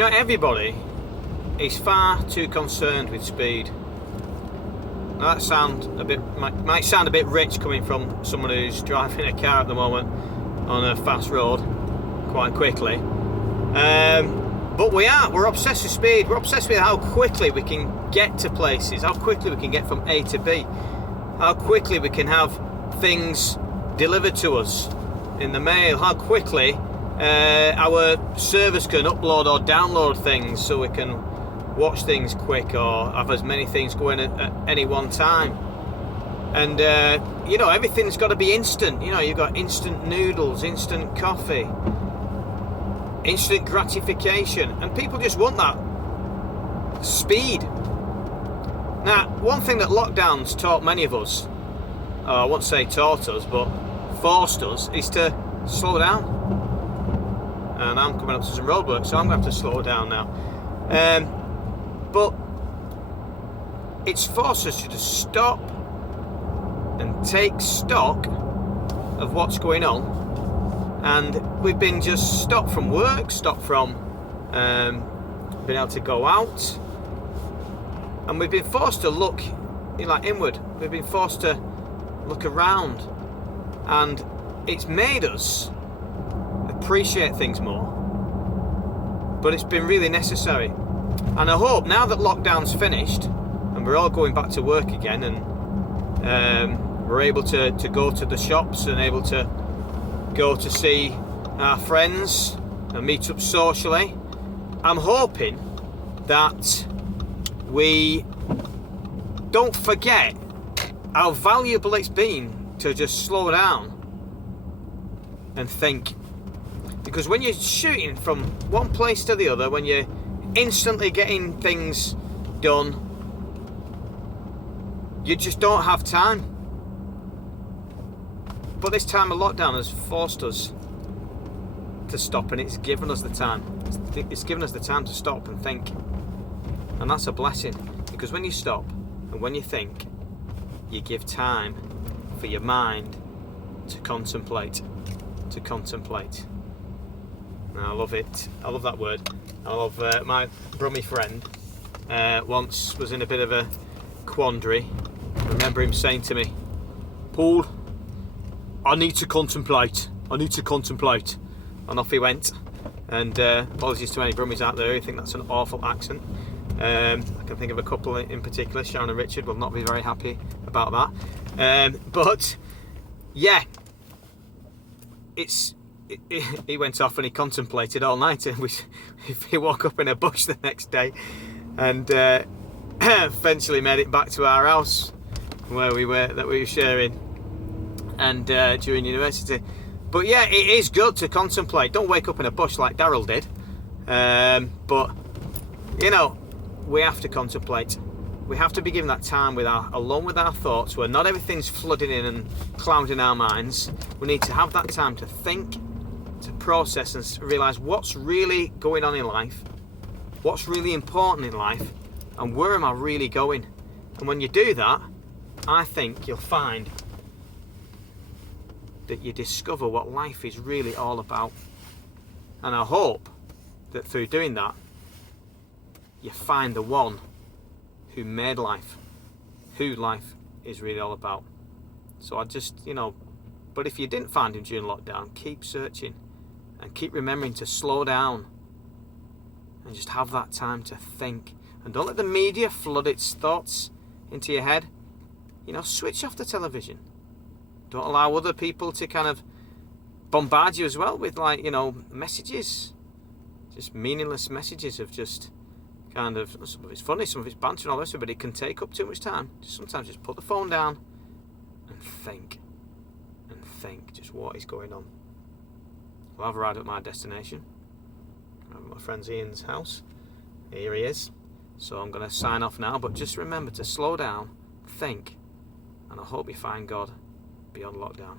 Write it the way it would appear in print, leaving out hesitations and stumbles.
Everybody is far too concerned with speed. Now that might sound a bit rich coming from someone who's driving a car at the moment on a fast road quite quickly. But we're obsessed with speed. We're obsessed with how quickly we can get to places, how quickly we can get from A to B, how quickly we can have things delivered to us in the mail, how quickly our servers can upload or download things so we can watch things quick or have as many things going at any one time. And everything's got to be instant. You've got instant noodles, instant coffee, instant gratification, and people just want that speed. Now, one thing that lockdowns taught many of us, I won't say taught us, but forced us, is to slow down. And I'm coming up to some roadwork, so I'm going to have to slow down now. But it's forced us to just stop and take stock of what's going on. And we've been just stopped from work, stopped from being able to go out. And we've been forced to look inward. We've been forced to look around. And it's made us appreciate things more. But it's been really necessary. And I hope now that lockdown's finished and we're all going back to work again, and we're able to go to the shops and able to go to see our friends and meet up socially, I'm hoping that we don't forget how valuable it's been to just slow down and think. Because when you're shooting from one place to the other, when you're instantly getting things done, you just don't have time. But this time of lockdown has forced us to stop, and it's given us the time. It's given us the time to stop and think. And that's a blessing, because when you stop and when you think, you give time for your mind to contemplate. And I love it. I love that word. I love my Brummie friend once was in a bit of a quandary. I remember him saying to me, "Paul, I need to contemplate. And off he went. And apologies to any Brummies out there who think that's an awful accent. I can think of a couple in particular. Sharon and Richard will not be very happy about that. But yeah, he went off and he contemplated all night. And he woke up in a bush the next day, and eventually made it back to our house that we were sharing, and during university. But yeah, it is good to contemplate. Don't wake up in a bush like Daryl did. But we have to contemplate. We have to be given that time alone with our thoughts, where not everything's flooding in and clouding our minds. We need to have that time to think, to process, and realise what's really going on in life, what's really important in life, and where am I really going. And when you do that, I think you'll find that you discover what life is really all about. And I hope that through doing that, you find the one who made life, who life is really all about. So I just, but if you didn't find him during lockdown, keep searching and keep remembering to slow down and just have that time to think. And don't let the media flood its thoughts into your head. Switch off the television. Don't allow other people to kind of bombard you as well with messages, just meaningless messages of just kind of, some of it's funny, some of it's banter and all this, but it can take up too much time. Sometimes just put the phone down and think just what is going on. Well, I've arrived at my destination. I'm at my friend Ian's house. Here he is. So I'm going to sign off now, but just remember to slow down, think, and I hope you find God beyond lockdown.